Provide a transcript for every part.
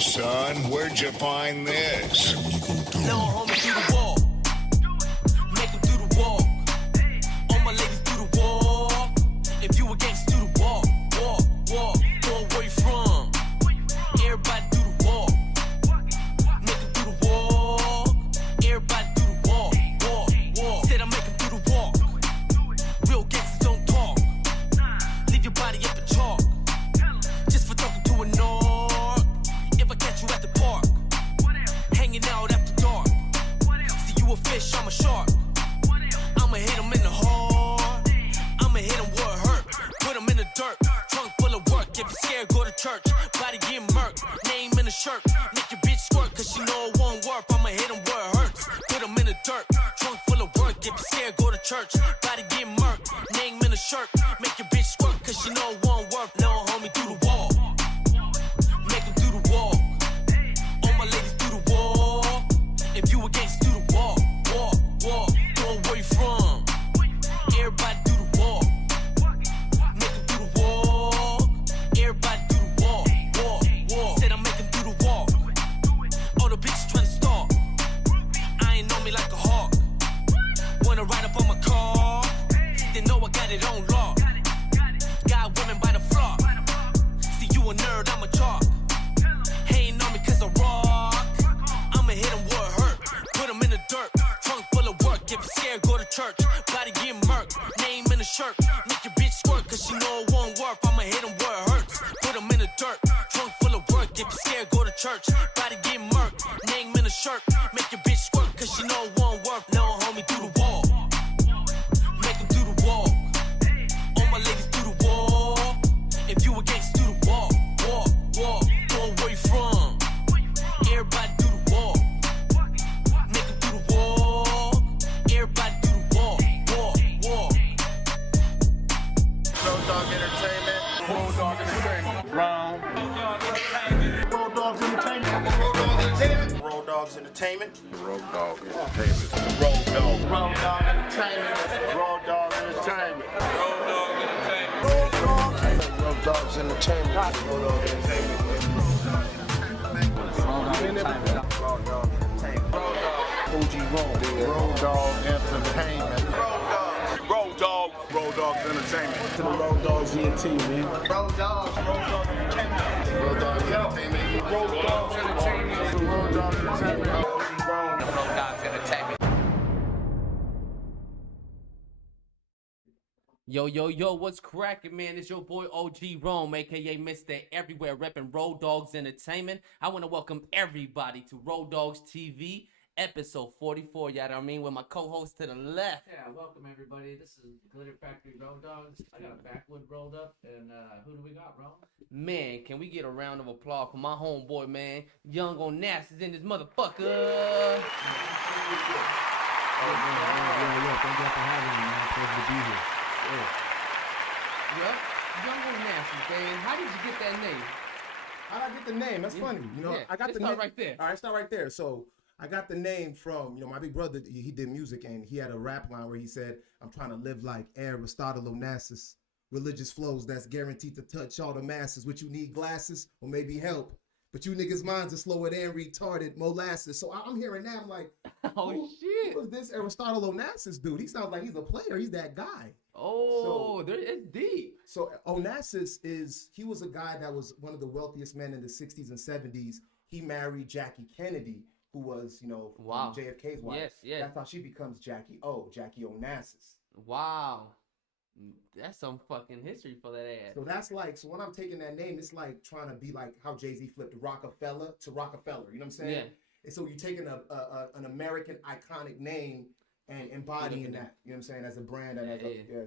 son. Where'd you find this? No, homie, do the wall. Make them do the wall. All my ladies do the wall. If you a gangster, do the wall. Walk. Go where you from. Everybody do the wall. Make them do the wall. Everybody do the wall. Said I make them do the wall. Real gangsters don't talk. Leave your body up in chalk. Just for talking to a narc. If I catch you at the park, hanging out after dark. See you a fish, I'm a shark. I'ma hit him in the heart. I'ma hit him where it hurt. Put him in the dirt. Trunk full of work. If you're scared, go to church. Body get murked. Name in the shirt. Make your bitch squirt, cause she know it won't work. I'ma hit him where it hurts. Put him in the dirt. Trunk full of work. If you're scared, go to church. Body get murked. Name in the shirt. Make your bitch squirt, cause she know it won't work. No, homie, do the wall. Make him do the wall. All my ladies do the wall. If you a gangster, do the wall. Go where you from. Everybody do the wall. Make him do the wall. Everybody do the wall. Said I make him do the wall. All the bitches tryna stalk. I ain't know me like a hawk. Wanna ride up on my car. They know I got it on lock. Got women by the flock. See you a nerd, I'm a jock. Hating on me cause I rock. I'ma hit him where it hurt. Put him in the dirt. Trunk full of work. If you're scared, go to church. Body get murked. Name in the shirt. Make your bitch squirt cause she know it won't work. I'ma hit him where it hurts. Put him in the dirt. Trunk full of work. If you're scared, go to church. Body get murked. Name in the shirt. Make your bitch squirt cause she know it won't work. No, homie, do the wall. Make him do the wall. All my ladies do the wall. If you a gangster, do the wall. Go where you from. Everybody do the wall. Make him do the wall. Everybody do the wall. Rowdoggs Entertainment. Rowdoggs Entertainment. Rowdoggs Entertainment. Rowdoggs Entertainment. Rowdoggs Entertainment. Rowdoggs Entertainment. Rowdoggs Entertainment. Rowdoggs Entertainment. Rowdoggs Entertainment. OG Rowdoggs Entertainment. Rowdoggs Entertainment. To the Rowdoggs ENT, man. Rowdoggs Entertainment. Rowdoggs Entertainment. Rowdoggs Entertainment. Rowdoggs Entertainment. Rowdoggs Entertainment. Yo, what's cracking, man? It's your boy OG Rome, aka Mr. Everywhere, repping Rowdoggs Entertainment. I want to welcome everybody to Rowdoggs TV, episode 44, y'all know what I mean, with my co-host to the left. Yeah, welcome everybody. This is Glitter Factory Rowdoggs. I got a backwood rolled up, and who do we got, Rome? Man, can we get a round of applause for my homeboy, man? Young ONASSIS in this motherfucker. Yeah, thank you for having me, man. Pleasure to be here. Yep, Young ONASSIS, man. How did you get that name? How did I get the name? That's funny. You know, Yeah, I got let's the start name right there. All right, start right there. So I got the name from, my big brother, he did music, and he had a rap line where he said, I'm trying to live like Aristotle Onassis. Religious flows that's guaranteed to touch all the masses. Which you need glasses or maybe help. But you niggas' minds are slower than retarded molasses. So I'm hearing that, I'm like, Shit. who's this Aristotle Onassis dude? He sounds like he's a player. He's that guy. It's deep. So Onassis he was a guy that was one of the wealthiest men in the 60s and 70s. He married Jackie Kennedy, who was, Wow. JFK's wife. Yes. That's how she becomes Jackie Onassis. Wow. That's some fucking history for that ass. So that's like, so when I'm taking that name, it's like trying to be like how Jay-Z flipped Rockefeller to Rockefeller. You know what I'm saying? Yeah. And so you're taking an American iconic name and embodying that, you know what I'm saying, as a brand.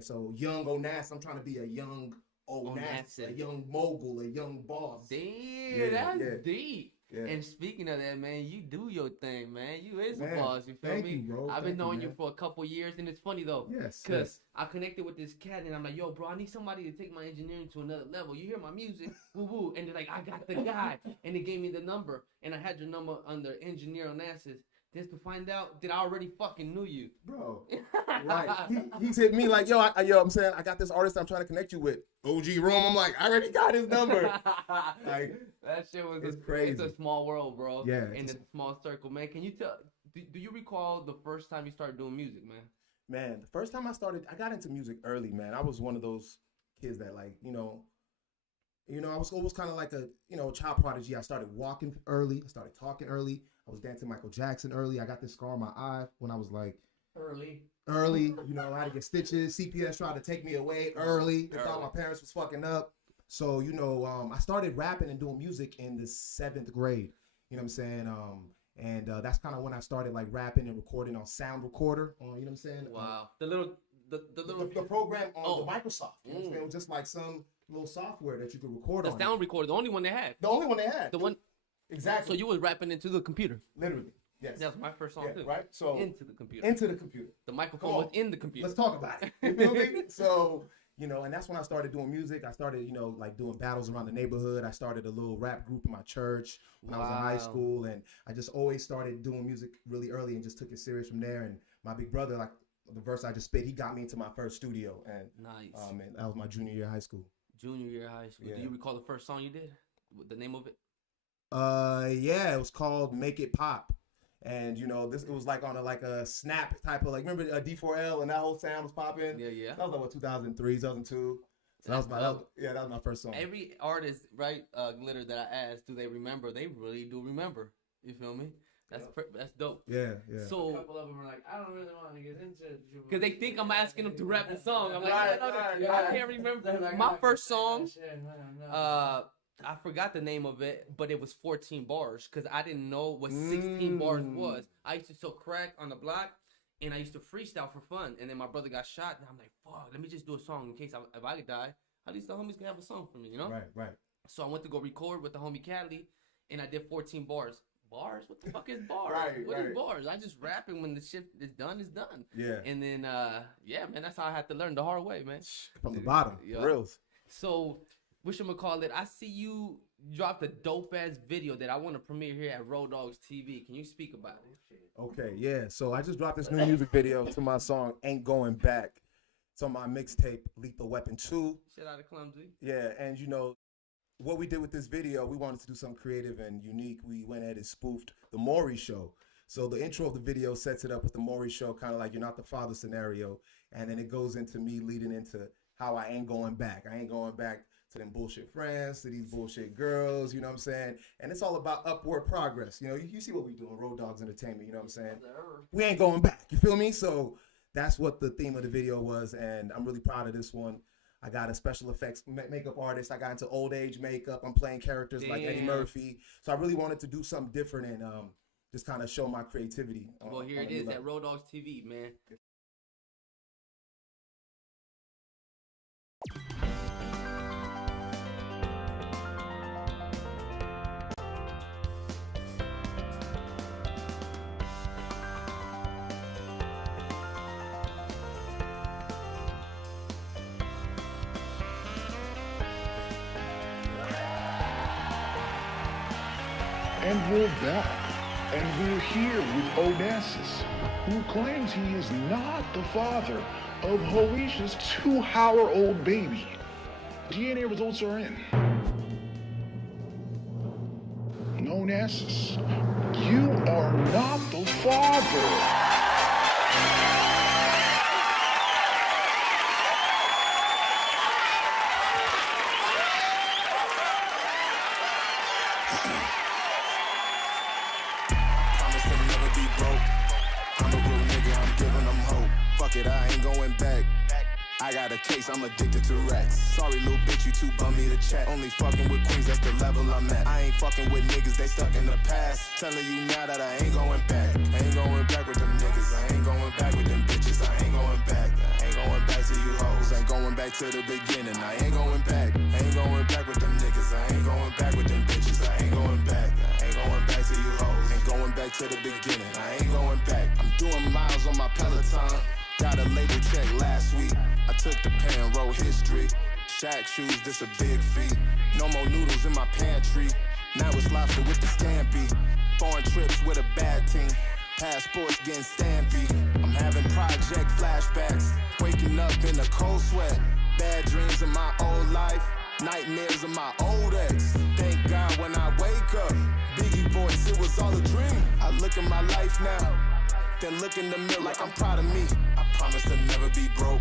So Young Onassis, I'm trying to be a young Onassis, a young mogul, a young boss. Damn, that's deep. Yeah. And speaking of that, man, you do your thing, man. You is a Man, boss, you feel thank me? you, bro. I've been Thank you, knowing you man. for a couple years, and it's funny though. Yes. Because I connected with this cat, and I'm like, yo, bro, I need somebody to take my engineering to another level. You hear my music, woo woo, and they're like, I got the guy, and they gave me the number, and I had your number under Engineer Onassis. Just to find out that I already fucking knew you. Bro, like, he's hit me like, yo, I'm saying, I got this artist I'm trying to connect you with. OG Rome. I'm like, I already got his number. Like, that shit was it's crazy. It's a small world, bro. Yeah. And it's a small circle, man. Can you tell, do you recall the first time you started doing music, man? Man, the first time I got into music early, man. I was one of those kids that, like, you know, I was always kind of like a, child prodigy. I started walking early. I started talking early. I was dancing Michael Jackson early. I got this scar on my eye when I was like early. I had to get stitches. CPS tried to take me away early. They thought my parents was fucking up. So, I started rapping and doing music in the 7th grade. You know what I'm saying? And that's kind of when I started like rapping and recording on Sound Recorder. You know what I'm saying? Wow. The program on the Microsoft. You know what I'm saying? It was just like some little software that you could record on. The Sound Recorder, the only one they had. The only one they had. The one. Exactly. So you was rapping into the computer. Literally. Yes. That was my first song too. Right? So into the computer. Into the computer. The microphone was in the computer. Let's talk about it. You feel me? So, and that's when I started doing music. I started, like doing battles around the neighborhood. I started a little rap group in my church when I was in high school. And I just always started doing music really early and just took it serious from there. And my big brother, like the verse I just spit, he got me into my first studio. And nice. And that was my junior year of high school. Junior year of high school. Yeah. Do you recall the first song you did? The name of it? Yeah, it was called Make It Pop. And it was like on a snap type of, like, remember D4L and that whole sound was popping? Yeah. That was like 2003, 2002. So that was my first song. Every artist, right, Glitter, that I asked, do they remember? They really do remember. You feel me? That's dope. Yeah. So a couple of them are like, I don't really want to get into it. Because they think I'm asking them to rap the song. I'm like, Right, I can't remember. Like, my first song, no. I forgot the name of it, but it was 14 bars because I didn't know what 16 bars was. I used to sell crack on the block, and I used to freestyle for fun. And then my brother got shot, and I'm like, fuck, let me just do a song in case if I could die, at least the homies can have a song for me, Right. So I went to go record with the homie Cali, and I did 14 bars. Bars? What the fuck is bars? What is bars? I just rap, and when the shit is done, it's done. Yeah. And then, man, that's how I had to learn the hard way, man. From the bottom, reals. So, whatchamacallit, I see you dropped a dope-ass video that I want to premiere here at Rowdoggs TV. Can you speak about it? Okay, yeah. So I just dropped this new music video to my song, Ain't Going Back. It's on my mixtape, Lethal Weapon 2. Shit out of Clumsy. Yeah, and what we did with this video, we wanted to do something creative and unique. We went ahead and spoofed the Maury Show. So the intro of the video sets it up with the Maury Show, kind of like You're Not the Father scenario. And then it goes into me leading into how I ain't going back. I ain't going back to them bullshit friends, to these bullshit girls, you know what I'm saying? And it's all about upward progress. You see what we do on Rowdoggs Entertainment, you know what I'm saying? We ain't going back, you feel me? So that's what the theme of the video was, and I'm really proud of this one. I got a special effects makeup artist. I got into old age makeup. I'm playing characters like Eddie Murphy. So I really wanted to do something different and just kind of show my creativity. Well, here it is at Rowdoggs TV, man. And we're back. And we're here with ONASSIS, who claims he is not the father of Hoisha's 2-hour-old baby. DNA results are in. ONASSIS, you are not the father. I ain't going back. I got a case, I'm addicted to rats. Sorry, little bitch, you too bummy to chat. Only fucking with queens, that's the level I'm at. I ain't fucking with niggas, they stuck in the past. Telling you now that I ain't going back. I ain't going back with them niggas. I ain't going back with them bitches. I ain't going back. I ain't going back to you hoes. Ain't going back to the beginning. I ain't going back. I ain't going back with them niggas. I ain't going back with them bitches. I ain't going back. I ain't going back to you hoes. Ain't going back to the beginning. I ain't going back. I'm doing miles on my Peloton. Got a label check last week. I took the pen, wrote history. Shaq shoes, this a big feat. No more noodles in my pantry. Now it's lobster with the scampi. Foreign trips with a bad team. Passports getting stampy. I'm having project flashbacks. Waking up in a cold sweat. Bad dreams of my old life. Nightmares of my old ex. Thank God when I wake up. Biggie voice, it was all a dream. I look at my life now. Then look in the mirror like I'm proud of me. I promise to never be broke.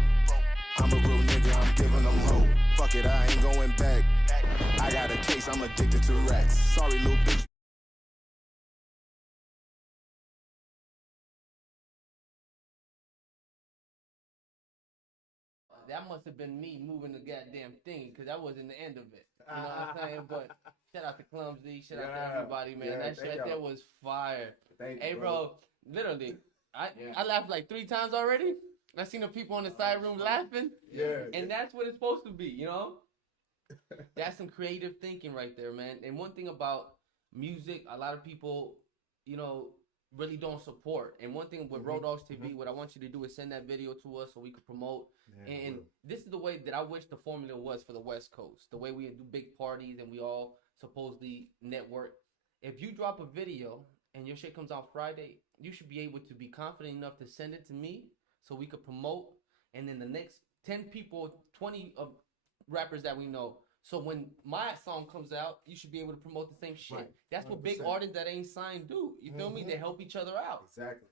I'm a real nigga, I'm giving them hope. Fuck it, I ain't going back. I got a case, I'm addicted to rats. Sorry, little bitch. That must have been me moving the goddamn thing, because that wasn't the end of it. You know what I'm saying? But shout out to Clumsy, shout out to everybody, man. That shit right there was fire. Hey, bro, literally, I laughed like 3 times already. I seen the people on the side room laughing. Yeah. And that's what it's supposed to be, you know? That's some creative thinking right there, man. And one thing about music, a lot of people, you know, really don't support. And one thing with Rowdoggs TV, what I want you to do is send that video to us so we could promote. And this is the way that I wish the formula was for the West Coast. The way we do big parties and we all supposedly network. If you drop a video and your shit comes out Friday, you should be able to be confident enough to send it to me so we could promote. And then the next 10 people, 20 of rappers that we know. So when my song comes out, you should be able to promote the same shit. Right. That's what 100%. Big artists that ain't signed do. You feel me? They help each other out. Exactly.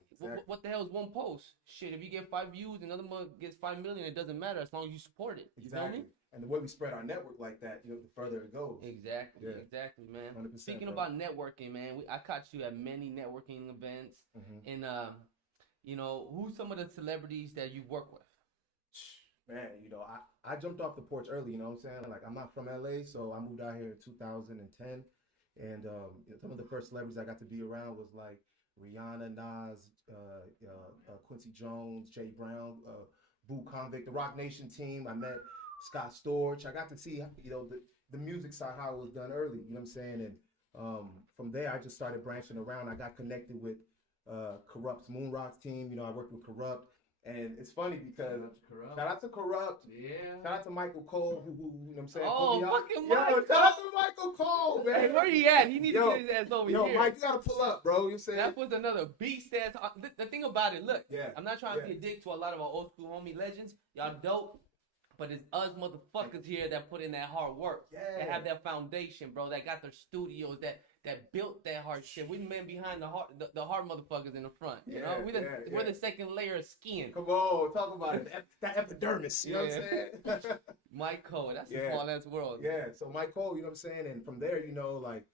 What the hell is one post? Shit, if you get 5 views, another month gets 5 million, it doesn't matter as long as you support it. You feel me? And the way we spread our network like that, you know, the further it goes. Exactly, exactly, man. 100%, Speaking about networking, man, I caught you at many networking events. And, you know, who's some of the celebrities that you work with? Man, you know, I jumped off the porch early, you know what I'm saying? Like, I'm not from LA, so I moved out here in 2010. And some of the first celebrities I got to be around was like Rihanna, Nas, Quincy Jones, Jay Brown, Boo Convict, the Rock Nation team. I met Scott Storch. I got to see, you know, the music side, how it was done early, you know what I'm saying? And from there, I just started branching around. I got connected with Corrupt's Moon Rocks team. You know, I worked with Corrupt. And it's funny because shout out to Corrupt. Yeah. Shout out to Michael Cole, who you know what I'm saying? Oh, fucking Michael. Yo, shout out to Michael Cole, man. Hey, where he at? He need to get his ass over here. Yo, Mike, you gotta pull up, bro. You know what I'm saying? That was another beast ass. The thing about it, look, I'm not trying to be a dick to a lot of our old school homie legends. Y'all dope. But it's us motherfuckers here that put in that hard work. That have that foundation, bro. That got their studios, that built that hard shit. We the men behind the hard motherfuckers in the front. You know, we're the second layer of skin. Come on, talk about it. That epidermis. You know what I'm saying? Mike Cole, that's a small ass world. Yeah, so Mike Cole, you know what I'm saying? And from there, you know, like,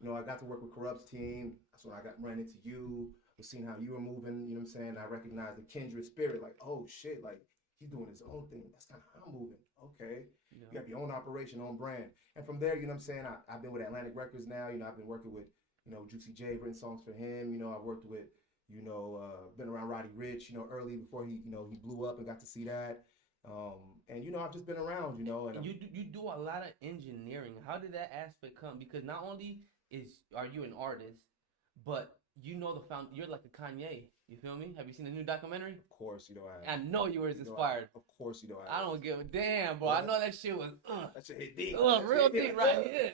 you know, I got to work with Corrupt's team. So I ran into you, was seeing how you were moving, you know what I'm saying? I recognized the kindred spirit, like, oh shit, like, he's doing his own thing. That's kind of how I'm moving. Okay. You got your own operation, own brand. And from there, you know what I'm saying? I've been with Atlantic Records now. You know, I've been working with, you know, Juicy J, written songs for him. You know, I worked with, you know, been around Roddy Ricch, you know, early before he, you know, he blew up and got to see that. And, you know, I've just been around, you know. And you do a lot of engineering. How did that aspect come? Because not only are you an artist, but you know you're like a Kanye. You feel me? Have you seen the new documentary? Of course, you know I have. I know you were inspired. Of course, you know I have. I don't give a damn, bro. I know that shit was that shit hit deep. Real deep right here.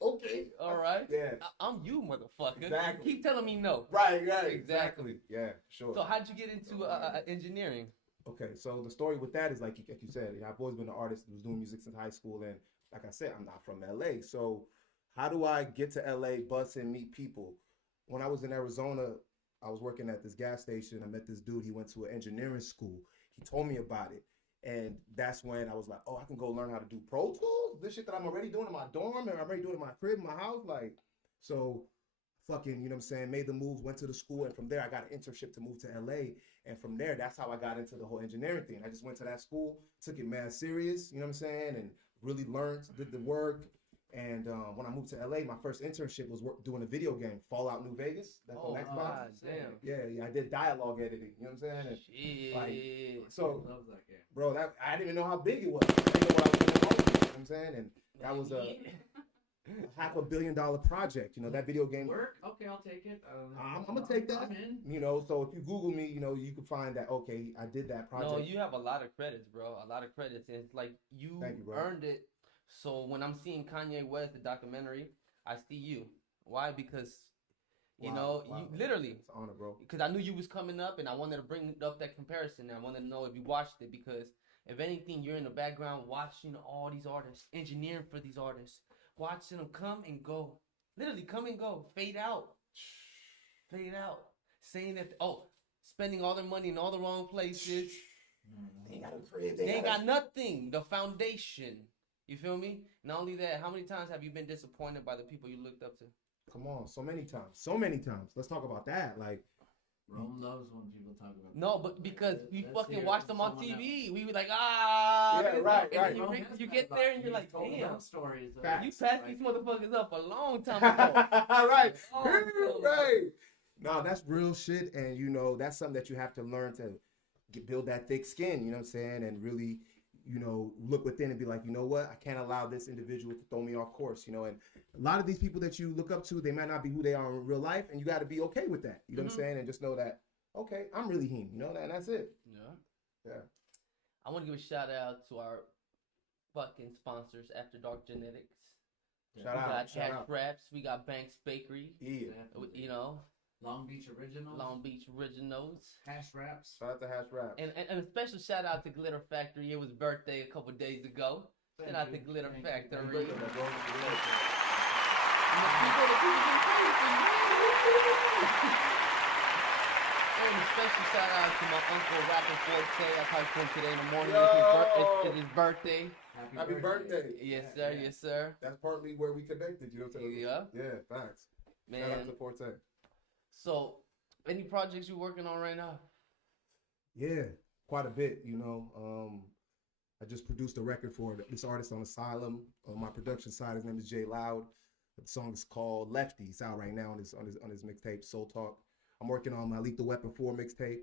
Okay. All right. Yeah. I'm you, motherfucker. Exactly. Keep telling me no. Right. Exactly. Yeah, sure. So how'd you get into engineering? Okay, so the story with that is like you said, you know, I've always been an artist who was doing music since high school, and like I said, I'm not from LA. So how do I get to LA, bus and meet people? When I was in Arizona, I was working at this gas station. I met this dude. He went to an engineering school. He told me about it. And that's when I was like, oh, I can go learn how to do Pro Tools? This shit that I'm already doing in my dorm and I'm already doing in my crib, in my house. Like, so fucking, you know what I'm saying, made the moves, went to the school. And from there, I got an internship to move to LA. And from there, that's how I got into the whole engineering thing. I just went to that school, took it mad serious, you know what I'm saying? And really learned, did the work. And when I moved to LA, my first internship was doing a video game, Fallout New Vegas. That's on Xbox. Damn. Yeah, I did dialogue editing. You know what I'm saying? Shit. Like, so, Loves that game. bro, I didn't even know how big it was. I didn't know what I was doing. You know what I'm saying? And that was a $500 million project. You know, that video game. Work? Okay, I'll take it. I'm gonna take that. I'm in. You know, so if you Google me, you know, you can find that. Okay, I did that project. No, you have a lot of credits, bro. A lot of credits, and it's like you earned it. So when I'm seeing Kanye West, the documentary, I see you. Why? Because You Wow, know, wow. you literally. It's an honor, bro. Because I knew you was coming up, and I wanted to bring up that comparison. And I wanted to know if you watched it, because if anything, you're in the background watching all these artists, engineering for these artists, watching them come and go, literally come and go, fade out, saying that spending all their money in all the wrong places. They ain't got a crib. They ain't got nothing. The foundation. You feel me? Not only that, how many times have you been disappointed by the people you looked up to? Come on, so many times. So many times. Let's talk about that. Like, Rome loves when people talk about. No, but because we Let's fucking hear watched them on someone TV, else. we were like, Yeah, this- right, and right. then You get there and you're like, damn, stories. Facts. you passed these motherfuckers up a long time ago. right. Oh, right. No, that's real shit. And, you know, that's something that you have to learn to build that thick skin, you know what I'm saying? And really, you know, look within and be like, you know what? I can't allow this individual to throw me off course, you know? And a lot of these people that you look up to, they might not be who they are in real life. And you got to be okay with that. You know what I'm saying? And just know that, okay, I'm really him, you know? And that's it. Yeah. I want to give a shout out to our fucking sponsors, After Dark Genetics. Shout We out. got Shout Cash out. Wraps. We got Banks Bakery. Yeah. You know, Long Beach Originals. Long Beach Originals. Hash Wraps. Shout out to Hash Rap. And a special shout out to Glitter Factory. It was birthday a couple days ago. Shout out to Glitter Factory. And the people been praying for you. And a special shout out to my uncle Rapping Forte. I talked to him today in the morning. It's his birthday. Happy birthday. Yes, sir. Yes, sir. That's partly where we connected, you know what I'm saying? Yeah. Yeah, facts. Man. Shout out to Forte. So, any projects you working on right now? Yeah, quite a bit, you know. I just produced a record for this artist on Asylum. On my production side, his name is Jay Loud. The song is called Lefty. It's out right now on his mixtape, Soul Talk. I'm working on my Lethal Weapon 4 mixtape.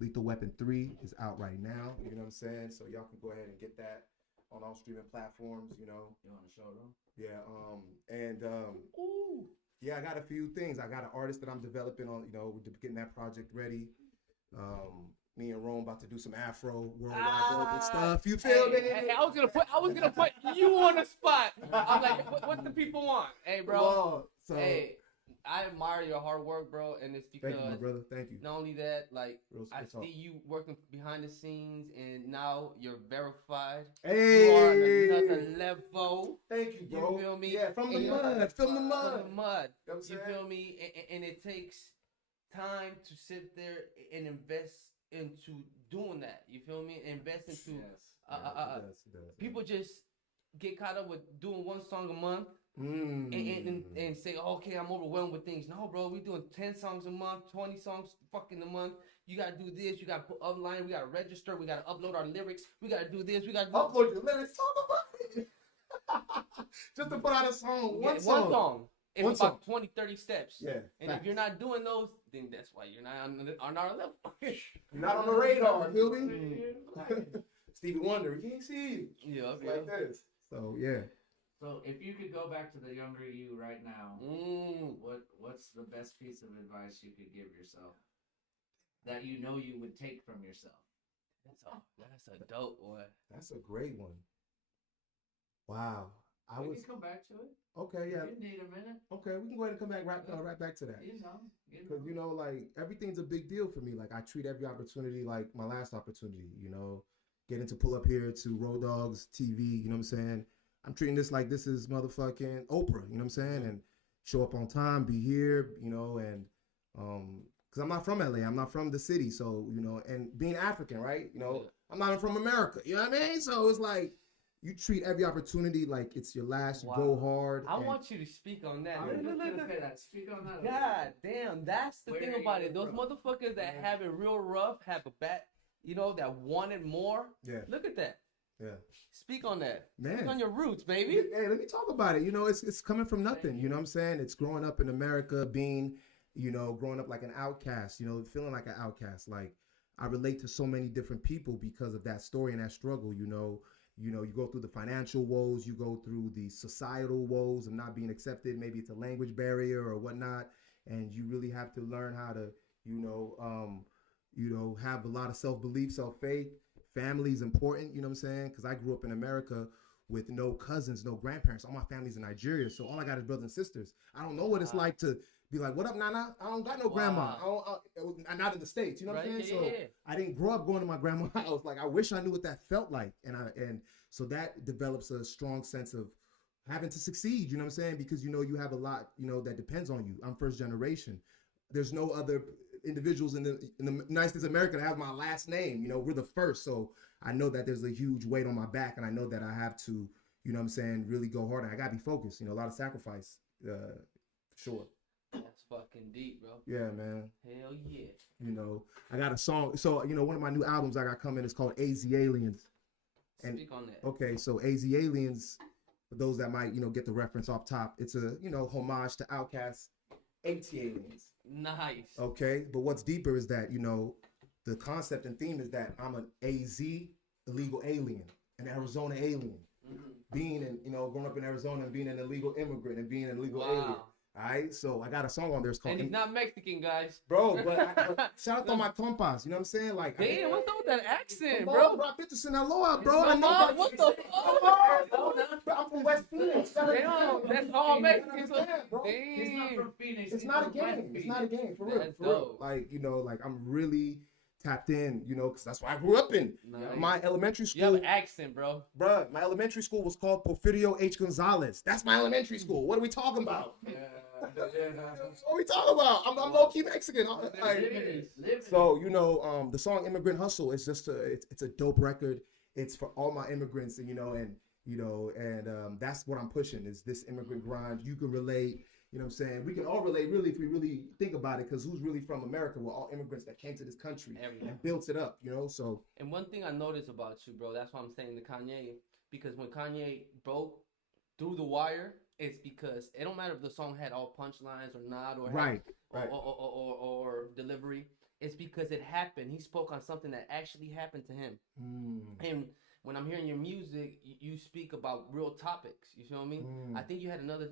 Lethal Weapon 3 is out right now. You know what I'm saying? So y'all can go ahead and get that on all streaming platforms, you know. You want to show them? Yeah, yeah, I got a few things. I got an artist that I'm developing on, you know, we're getting that project ready. Me and Rome about to do some Afro worldwide global stuff. You feel me? Hey, I was gonna put you on the spot. I'm like, what the people want? Hey, bro. So, hey, I admire your hard work, bro, and it's because thank you, my brother. Thank you. not only that, like Real I talk. see you working behind the scenes, and now you're verified. Hey, You are on another level. thank you, bro. You feel me? Yeah, from the And mud, from the mud. From the mud. You know what I'm You saying? feel me? And it takes time to sit there and invest into doing that. You feel me? Invest into It does. people just get caught up with doing one song a month and say, okay, I'm overwhelmed with things. No, bro, we doing 10 songs a month, 20 songs fucking a month. You gotta do this. You gotta put online. We gotta register. We gotta upload our lyrics. We gotta do this. We gotta do Upload your lyrics. Talk about it. Just to put out a song. One song. It's One about song. 20, 30 steps. Yeah. And if you're not doing those, then that's why you're not on our level. You're not on the radar, feel me? Stevie Wonder, we can't see you. Yeah, It's like this. So yeah. So if you could go back to the younger you right now, what's the best piece of advice you could give yourself that you know you would take from yourself? That's a dope one. That's a great one. Wow. We can come back to it. Okay, yeah. If you need a minute. Okay, we can go ahead and come back right back to that. Because you know, like everything's a big deal for me. Like I treat every opportunity like my last opportunity. You know, getting to pull up here to Rowdoggs TV. You know what I'm saying? I'm treating this like this is motherfucking Oprah. You know what I'm saying? And show up on time, be here. You know, and because I'm not from LA, I'm not from the city. So you know, and being African, right? You know, I'm not even from America. You know what I mean? So it's like. You treat every opportunity like it's your last. You go hard. I want you to speak on that. Speak on that. God damn, that's the Where thing are you about it. Those from? motherfuckers that have it real rough, have a bad, you know, that wanted more. Yeah. Look at that. Yeah. Speak on that. Man. Speak on your roots, baby. Hey, let me talk about it. You know, it's coming from nothing. You know what I'm saying? It's growing up in America, being, you know, growing up like an outcast, you know, feeling like an outcast. Like I relate to so many different people because of that story and that struggle, you know. You know, you go through the financial woes, you go through the societal woes of not being accepted. Maybe it's a language barrier or whatnot. And you really have to learn how to, you know, have a lot of self-belief, self-faith. Family is important, you know what I'm saying? Because I grew up in America with no cousins, no grandparents. All my family's in Nigeria. So all I got is brothers and sisters. I don't know what it's like to be like, what up, Nana? I don't got no grandma. I'm not in the States, you know what I'm saying? So I didn't grow up going to my grandma's house. Like, I wish I knew what that felt like. And so that develops a strong sense of having to succeed, you know what I'm saying? Because, you know, you have a lot, you know, that depends on you. I'm first generation. There's no other individuals in the United States of America that have my last name. You know, we're the first. So I know that there's a huge weight on my back, and I know that I have to, you know what I'm saying, really go hard. I gotta be focused, you know, a lot of sacrifice, for sure. That's fucking deep, bro. Yeah, man. Hell yeah. You know, I got a song. So, you know, one of my new albums I got coming is called AZ Aliens. And, Speak on that. Okay, so AZ Aliens, for those that might, you know, get the reference off top, it's a, you know, homage to Outkast's AT Aliens. Nice. Okay, but what's deeper is that, you know, the concept and theme is that I'm an AZ illegal alien, an Arizona alien. Being in, you know, growing up in Arizona and being an illegal immigrant and being an illegal alien. All right, so I got a song on there. It's called. And he's not Mexican, guys. Bro, but shout out to my compas. You know what I'm saying? Like, damn, what's up with that accent, bro? bro? I fit to Sinaloa, bro. I know. What the fuck? I'm from West Phoenix. Damn, that's all Mexican. Bro. He's not from Phoenix. It's not a game. It's not a game, for real. That's For real. dope. Like, you know, like I'm really tapped in, you know, because that's what I grew up in. Nice. My elementary school. You have an accent, bro. Bruh, my elementary school was called Porfirio H. Gonzalez. That's my elementary school. What are we talking about? What are we talking about? I'm low-key Mexican. So, you know, the song Immigrant Hustle is just it's a dope record. It's for all my immigrants, and that's what I'm pushing is this immigrant grind. You can relate. You know what I'm saying? We can all relate, really, if we really think about it, because who's really from America? We're all immigrants that came to this country and built it up, you know? So. And one thing I noticed about you, bro, that's why I'm saying to Kanye, because when Kanye broke through the wire, it's because it don't matter if the song had all punchlines or not, or or delivery. It's because it happened. He spoke on something that actually happened to him. And when I'm hearing your music, you speak about real topics. You feel me? I think you had another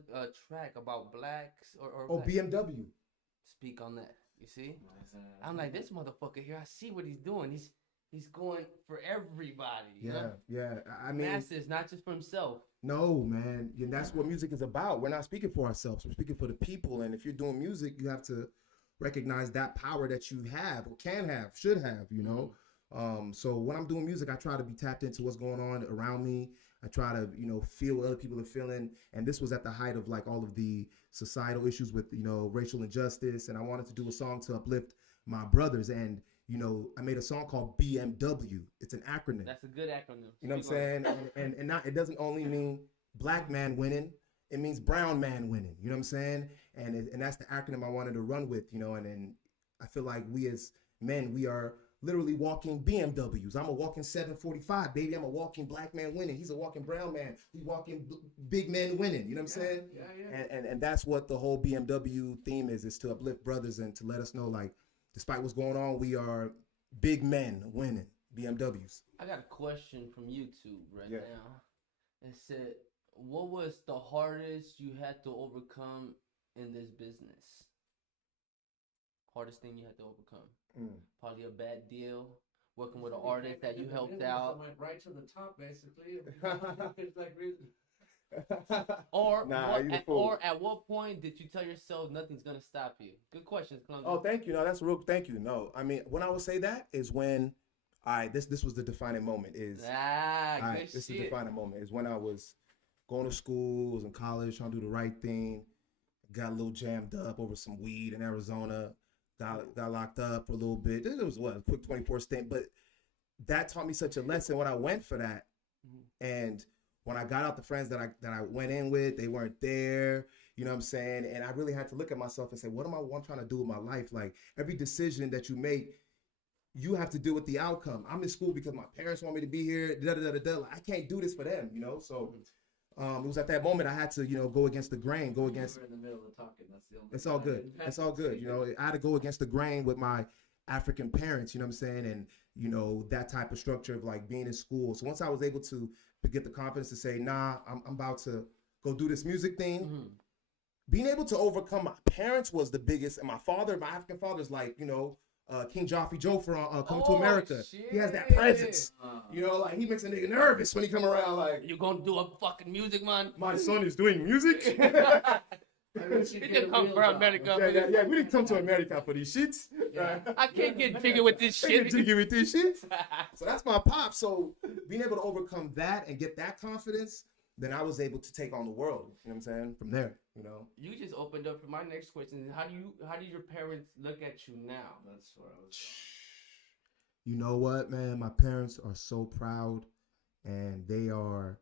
track about blacks or black. BMW. Speak on that. You see? I'm like, this motherfucker here. I see what he's doing. He's going for everybody. You know? Yeah. I mean, masses, not just for himself. No, man. And that's what music is about. We're not speaking for ourselves. We're speaking for the people. And if you're doing music, you have to recognize that power that you have or can have, should have, you know? So when I'm doing music, I try to be tapped into what's going on around me. I try to, you know, feel what other people are feeling. And this was at the height of like all of the societal issues with, you know, racial injustice. And I wanted to do a song to uplift my brothers. And, you know, I made a song called BMW. It's an acronym. That's a good acronym. You know what I'm saying? And not, it doesn't only mean black man winning. It means brown man winning. You know what I'm saying? And that's the acronym I wanted to run with, you know, and I feel like we as men, we are literally walking BMWs. I'm a walking 745, baby. I'm a walking black man winning. He's a walking brown man. We walking big men winning. You know what I'm saying? Yeah. And that's what the whole BMW theme is to uplift brothers and to let us know, like, despite what's going on, we are big men winning. BMWs. I got a question from YouTube right now. It said, what was the hardest you had to overcome in this business? Hardest thing you had to overcome? Probably a bad deal, working with an artist that you helped out. Went right to the top, basically. It's like really. or at what point did you tell yourself nothing's gonna stop you? Good question, Columbia. Oh, thank you. No, that's real. Thank you. No, I mean, when I would say that is when this was the defining moment. This is the defining moment is when I was going to school, was in college, trying to do the right thing. Got a little jammed up over some weed in Arizona. Got locked up for a little bit. It was a quick 24 stint, but that taught me such a lesson when I went for that. And when I got out, the friends that I went in with, they weren't there. You know what I'm saying? And I really had to look at myself and say, what am I trying to do with my life? Like every decision that you make, you have to deal with the outcome. I'm in school because my parents want me to be here. Like, I can't do this for them, you know? So it was at that moment I had to, you know, go against the grain, go against. We're in the middle of talking. That's the only. It's all good. It's all good. You know, I had to go against the grain with my African parents. You know what I'm saying? And you know that type of structure of like being in school. So once I was able to get the confidence to say, nah, I'm about to go do this music thing. Being able to overcome my parents was the biggest. And my African father's like, you know, King Joffrey Joe from Coming to America. Shit. He has that presence. You know, like he makes a nigga nervous when he come around. Like, you gonna do a fucking music, man? My son is doing music. You didn't come from America. Yeah, we didn't come to America for these shits. Yeah. I can't get jiggy with this Can't shit. get jiggy with these shits. So that's my pop. So being able to overcome that and get that confidence, then I was able to take on the world. You know what I'm saying? From there, you know. You just opened up for my next question. How do your parents look at you now? That's what I was. You know what, man? My parents are so proud, and they are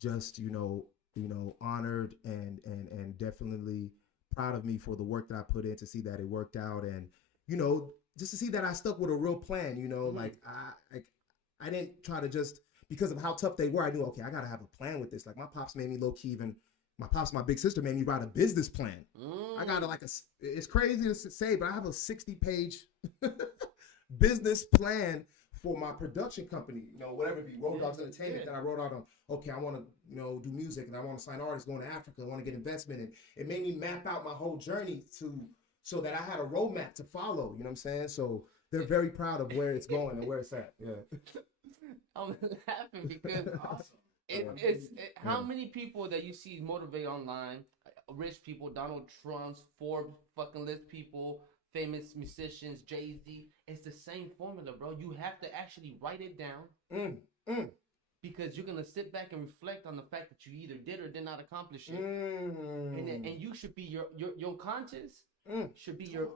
just, honored and definitely proud of me for the work that I put in to see that it worked out, and just to see that I stuck with a real plan. Like I didn't try to just because of how tough they were. I knew, okay, I gotta have a plan with this. Like my pops made me low key even. My pops, my big sister made me write a business plan. I got it's crazy to say, but I have a 60-page business plan for my production company, whatever it be, Rowdoggs Entertainment, that I wrote out on, okay, I want to, do music and I want to sign artists going to Africa. I want to get investment. And it made me map out my whole journey so that I had a roadmap to follow, you know what I'm saying? So they're very proud of where it's going and where it's at. Yeah. I'm laughing because how many people that you see motivate online, rich people, Donald Trump's, Forbes, fucking list people, famous musicians, Jay-Z, it's the same formula, bro. You have to actually write it down because you're gonna sit back and reflect on the fact that you either did or did not accomplish it, and you should be your conscience should be your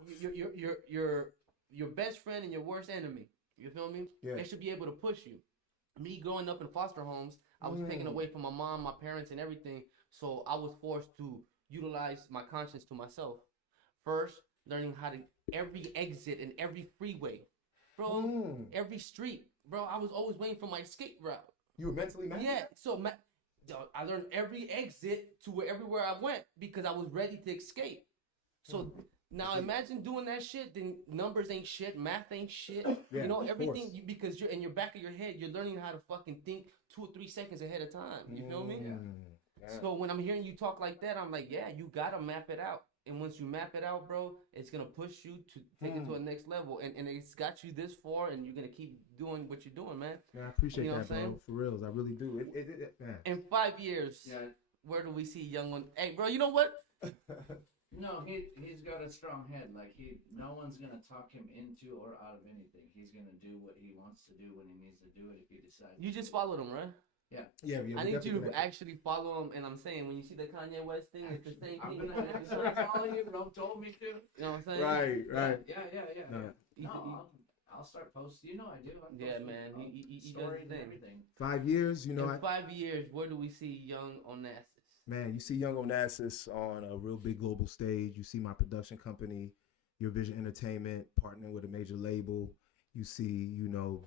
best friend and your worst enemy. You feel me? Yeah. They should be able to push you. Me growing up in foster homes, I was taken away from my mom, my parents, and everything, so I was forced to utilize my conscience to myself. First, learning how to every exit and every freeway, bro, every street, bro. I was always waiting for my escape route. You were mentally mad? Yeah, so I learned every exit to everywhere I went because I was ready to escape. So now imagine doing that shit. Then numbers ain't shit, math ain't shit. Yeah, everything because you're in your back of your head. You're learning how to fucking think 2 or 3 seconds ahead of time. You feel me? Yeah. So when I'm hearing you talk like that, I'm like, yeah, you gotta map it out. And once you map it out, bro, it's gonna push you to take it to a next level. And it's got you this far, and you're gonna keep doing what you're doing, man. Yeah, I appreciate that, what I'm bro. saying? For reals, I really do. Man. In 5 years, where do we see young one? Hey, bro, you know what? No, he's got a strong head. Like no one's gonna talk him into or out of anything. He's gonna do what he wants to do when he needs to do it. If he decides. You just followed him, right? Yeah. I need you to actually follow him, and I'm saying when you see the Kanye West thing, it's the same I'm thing. gonna follow you. Rob told me to. You know what I'm saying? Right. Yeah. No. I'll start posting. You know I do. Yeah, man. He does stories his and thing. everything. 5 years, In 5 years, where do we see young ONASSIS? Man, you see young ONASSIS on a real big global stage. You see my production company, Your Vision Entertainment, partnering with a major label. You see,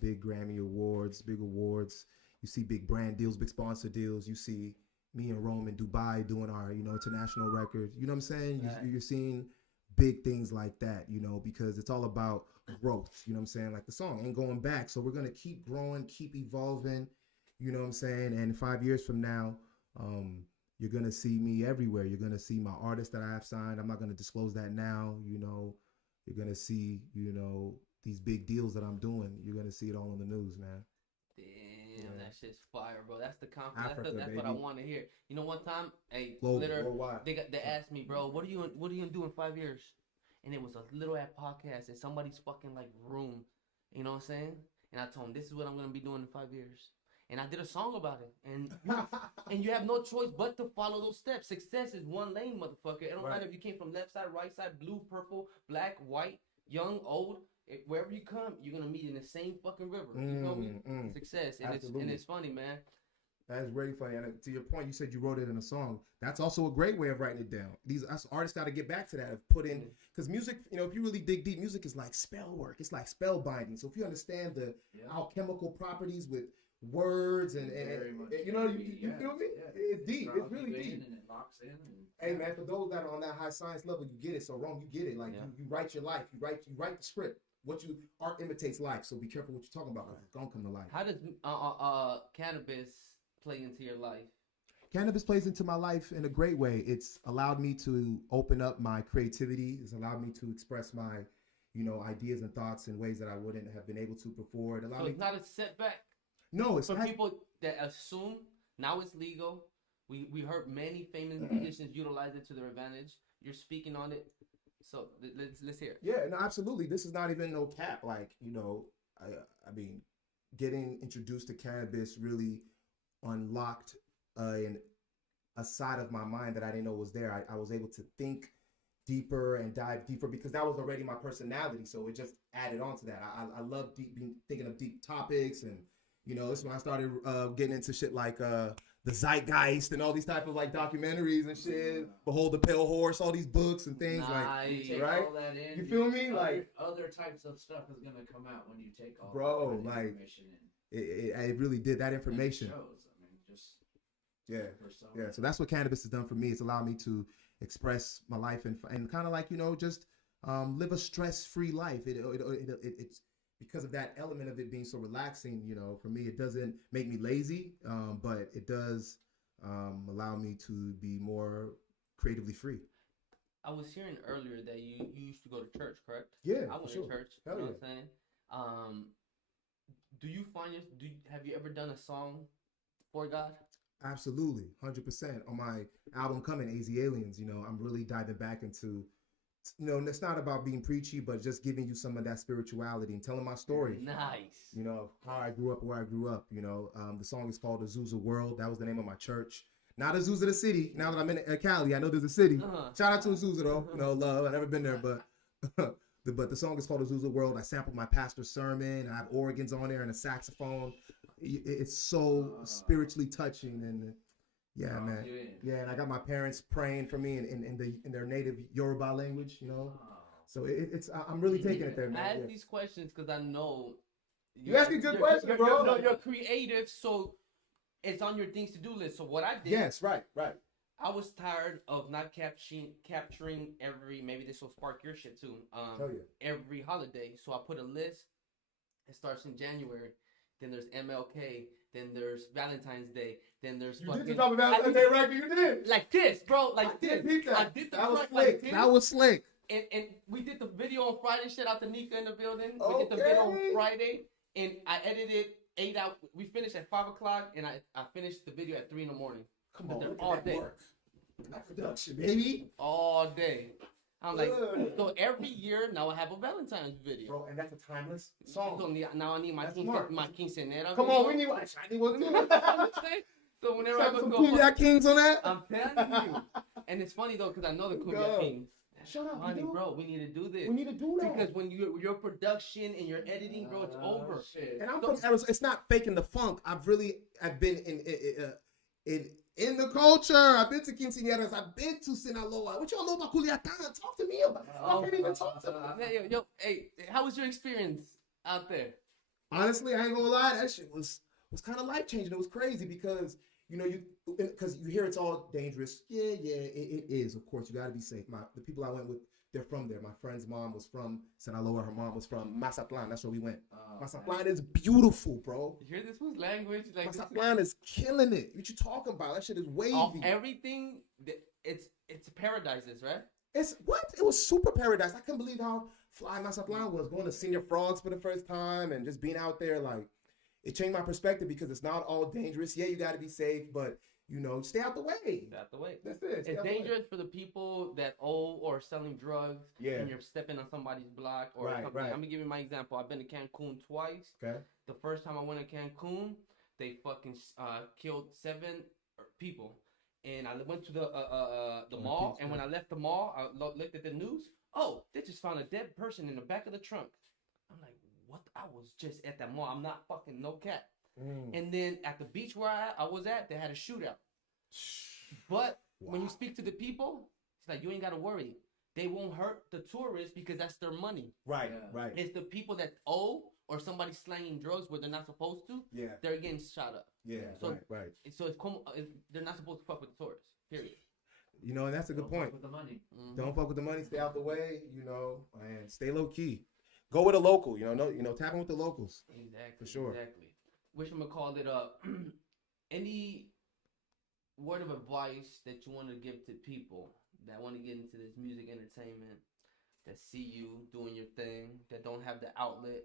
big Grammy awards, big awards. You see big brand deals, big sponsor deals. You see me and Rome in Dubai doing our, international record. You know what I'm saying? You're seeing big things like that, because it's all about growth. You know what I'm saying? Like the song ain't going back. So we're going to keep growing, keep evolving. You know what I'm saying? And 5 years from now, you're going to see me everywhere. You're going to see my artists that I have signed. I'm not going to disclose that now. You're going to see, these big deals that I'm doing. You're going to see it all on the news, man. Damn, that shit's fire, bro. That's the confidence. Africa, That's what I want to hear. One time, Worldwide. They asked me, bro, what are you gonna do in 5 years? And it was a little app podcast in somebody's fucking room. You know what I'm saying? And I told him, this is what I'm gonna be doing in 5 years. And I did a song about it. And you have no choice but to follow those steps. Success is one lane, motherfucker. It don't matter if you came from left side, right side, blue, purple, black, white, young, old. Wherever you come, you're gonna meet in the same fucking river. You feel me? Success, and it's funny, man. That is really funny. And to your point, you said you wrote it in a song. That's also a great way of writing it down. Us artists got to get back to that. Have put in because music, if you really dig deep, music is like spell work. It's like spell binding. So if you understand the alchemical properties with words and you feel me? Yeah. It's deep. It's really deep. And it locks in. Hey man, for those that are on that high science level, you get it. So Rome, you get it. Like you write your life. You write the script. Art imitates life, so be careful what you're talking about. It's gonna come to life. How does cannabis play into your life? Cannabis plays into my life in a great way. It's allowed me to open up my creativity. It's allowed me to express my, ideas and thoughts in ways that I wouldn't have been able to before. So it's not a setback. No, it's for people that assume now it's legal. We heard many famous musicians utilize it to their advantage. you're speaking on it. So let's hear it. Yeah, no, absolutely. This is not even no cap. Like, you know, I mean, getting introduced to cannabis really unlocked a side of my mind that I didn't know was there. I was able to think deeper and dive deeper because that was already my personality. So it just added on to that. I love thinking of deep topics, and you know, this is when I started getting into shit like the Zeitgeist and all these type of like documentaries and shit. Behold the Pale Horse, all these books and things Take right. all that in, You feel me? Like other types of stuff is gonna come out when you take all bro, that like information in. it really did that information. It shows. I mean, just Yeah. So that's what cannabis has done for me. It's allowed me to express my life and kind of like, you know, just live a stress-free life. It's because of that element of it being so relaxing. You know, for me, it doesn't make me lazy, but it does allow me to be more creatively free. I was hearing earlier that you used to go to church, correct? Yeah, I went sure. to church. Hell You know yeah. what I'm saying? Do you find have you ever done a song for God? Absolutely, 100%. On my album coming, AZ Aliens, you know, I'm really diving back into, you know, it's not about being preachy, but just giving you some of that spirituality and telling my story. Nice. You know, how I grew up, where I grew up. You know, the song is called Azusa World. That was the name of my church. Not Azusa the city. Now that I'm in Cali, I know there's a city. Shout out to Azusa though. You know, love. I've never been there, but the song is called Azusa World. I sampled my pastor's sermon. I have organs on there and a saxophone. It's so spiritually touching, and yeah, man. Yeah, and I got my parents praying for me in their native Yoruba language, you know. So it's I'm really taking it there, man. I ask these questions because I know you asking good questions, bro. No, you're creative, so it's on your things to do list. So what I did, yes, right. I was tired of not capturing every. Maybe this will spark your shit too. Hell yeah. Every holiday, so I put a list. It starts in January. Then there's MLK. Then there's Valentine's Day. Then there's You did drop a Valentine's Day record. You did. Like this, bro. Like I this. did that. I did the That was track slick. like this. That was slick. And we did the video on Friday. Shout out to Nika in the building. We did the video on Friday, and I edited 8 hours. We finished at 5 o'clock, and I finished the video at 3 in the morning. Come on, look all at that day. work. That production, baby. All day. I'm like, so every year now I have a Valentine's video. Bro, and that's a timeless song. So now I need my quinceañera. Come on, we need one. I need one too. So whenever I some go, Cumbia Kings on that. I'm telling you. And it's funny though, because I know the Cumbia Kings. Shut up, Honey, you do? bro, we need to do this. We need to do that. Because when your production and your editing, bro, it's over. Shit. And I'm from Arizona. It's not faking the funk. I've been in the culture. I've been to quinceañeras. I've been to Sinaloa. What y'all know about Culiacan? Talk to me about it. I can't even talk to them. Yo, hey, how was your experience out there? Honestly, I ain't gonna lie. That shit was kind of life changing. It was crazy because you hear it's all dangerous. Yeah, it is. Of course, you gotta be safe. The people I went with, they're from there. My friend's mom was from Sinaloa. Her mom was from Mazatlan. That's where we went. Mazatlan is beautiful, bro. You hear this was language? Like Mazatlan is killing it. What you talking about? That shit is wavy. Everything, it's paradises, right? It was super paradise. I couldn't believe how fly Mazatlan was. Going to Senior Frogs for the first time and just being out there, like, it changed my perspective because it's not all dangerous. Yeah, you got to be safe, but, stay out the way. Stay out the way. That's it. It's dangerous for the people that owe or selling drugs. Yeah. And you're stepping on somebody's block or something. Right. I'm going to give you my example. I've been to Cancun twice. Okay. The first time I went to Cancun, they fucking killed 7 people. And I went to the mall, and when I left the mall, I looked at the news. Oh, they just found a dead person in the back of the trunk. I'm like, what? I was just at that mall. I'm not fucking no cat. And then at the beach where I was at, they had a shootout. But when you speak to the people, it's like, you ain't got to worry. They won't hurt the tourists because that's their money. Right. It's the people that owe or somebody slanging drugs where they're not supposed to. Yeah. They're getting shot up. Yeah, So, right. So they're not supposed to fuck with the tourists. Period. And that's a good point. With the money. Don't fuck with the money. Stay out the way. And stay low key. Go with a local. Tap in with the locals. Exactly. For sure. Exactly. Whatchamacallit, any word of advice that you want to give to people that want to get into this music entertainment, that see you doing your thing, that don't have the outlet?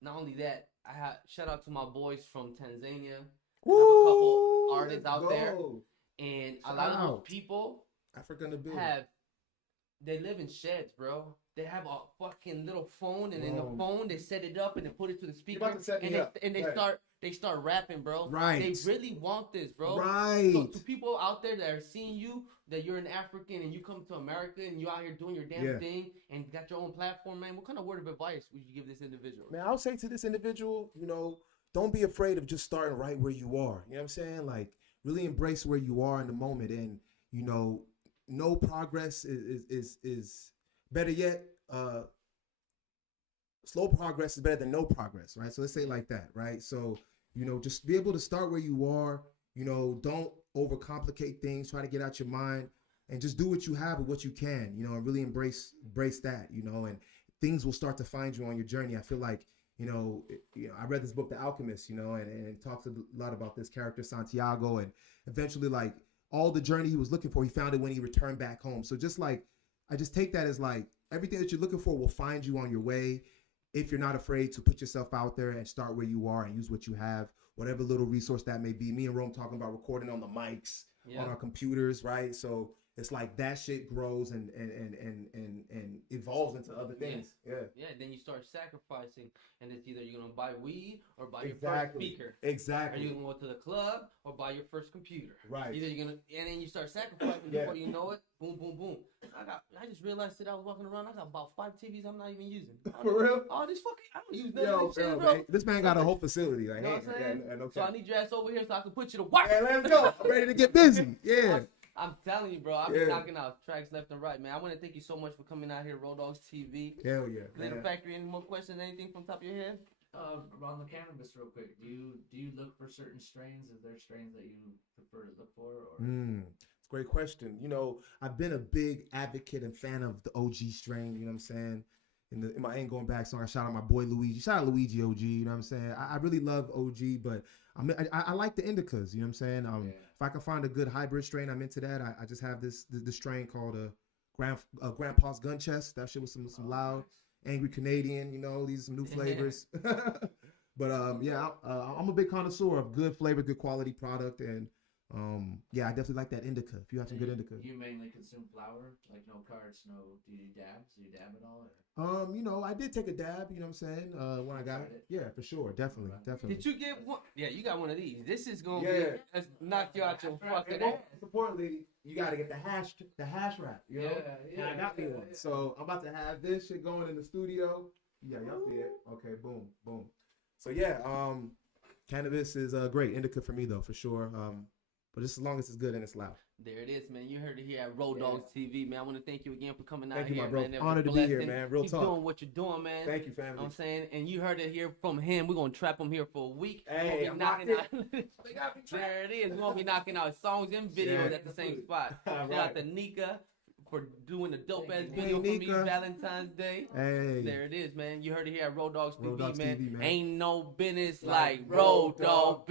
Not only that, I have shout out to my boys from Tanzania. I have a couple artists out there, and a lot of those people Africa in the building. They live in sheds, bro. They have a fucking little phone, and in the phone they set it up and they put it to the speaker, and they start rapping, bro. Right. They really want this, bro. Right. So to people out there that are seeing you, that you're an African and you come to America and you out here doing your damn thing and got your own platform, man. What kind of word of advice would you give this individual? Man, I would say to this individual, you know, don't be afraid of just starting right where you are. You know what I'm saying? Like, really embrace where you are in the moment, and you know, no progress is better yet. Slow progress is better than no progress, right? So let's say it like that, right? So, you know, just be able to start where you are. You know, don't overcomplicate things. Try to get out your mind and just do what you have with what you can. You know, and really embrace that. You know, and things will start to find you on your journey. I feel like, you know, I read this book, The Alchemist. You know, and it talks a lot about this character Santiago, and eventually, like, all the journey he was looking for, he found it when he returned back home. So just like, I just take that as like, everything that you're looking for will find you on your way if you're not afraid to put yourself out there and start where you are and use what you have, whatever little resource that may be. Me and Rome talking about recording on the mics, on our computers, right? So it's like that shit grows and evolves into other things. Yeah. Then you start sacrificing, and it's either you're gonna buy weed or buy your first speaker. Exactly. Or you're gonna go to the club or buy your first computer. Right. Either you're gonna, and then you start sacrificing before you know it. Boom, boom, boom. I just realized that I was walking around. I got about 5 TVs I'm not even using. For real? Oh, this fucking, I don't use none of this shit, bro. Man, this man got a whole facility. Like, you know what I'm saying? Okay. So I need your ass over here so I can put you to work. Yeah, let's go. I'm ready to get busy. Yeah. I'm telling you, bro. I've been knocking out tracks left and right, man. I want to thank you so much for coming out here, Rowdoggs TV. Hell yeah. Glitter Factory. Any more questions? Anything from top of your head? On the cannabis, real quick. Do you look for certain strains? Is there strains that you prefer to look for? Or? It's a great question. You know, I've been a big advocate and fan of the OG strain. You know what I'm saying? In my Ain't Going Back song, I shout out my boy Luigi. Shout out Luigi OG. You know what I'm saying? I really love OG, but I like the indicas. You know what I'm saying? If I can find a good hybrid strain, I'm into that. I just have this strain called Grandpa's Gun Chest. That shit was some loud, angry Canadian. You know, these are some new flavors. But I'm a big connoisseur of good flavor, good quality product, and I definitely like that indica. If you have some good indica. You mainly consume flower, like no cards, no. Do you dabs? Do you dab at all? You know, I did take a dab. You know what I'm saying? When I got it. Yeah, for sure, definitely. Did you get one? Yeah, you got one of these. This is gonna be let's knock you out your fucking ass. Importantly, you got to get the hash wrap. You know, and I got me one. So I'm about to have this shit going in the studio. Yeah, y'all see it. Okay, boom, boom. So cannabis is great. Indica for me though, for sure. But just as long as it's good and it's loud. There it is, man. You heard it here at Rowdoggs TV, man. I want to thank you again for coming out here. Thank you, my bro. Man. Honored to be here, man. Real talk. Keep doing what you're doing, man. Thank you, family. You know what I'm saying? And you heard it here from him. We're going to trap him here for a week. Hey, I'm knocking out. There it is. We're going to be knocking out songs and videos at the same spot. Shout out to Nika for doing a dope-ass video for me Valentine's Day. Hey. There it is, man. You heard it here at Rowdoggs TV, Rowdoggs man. TV, man. Ain't no business like Road Dogg.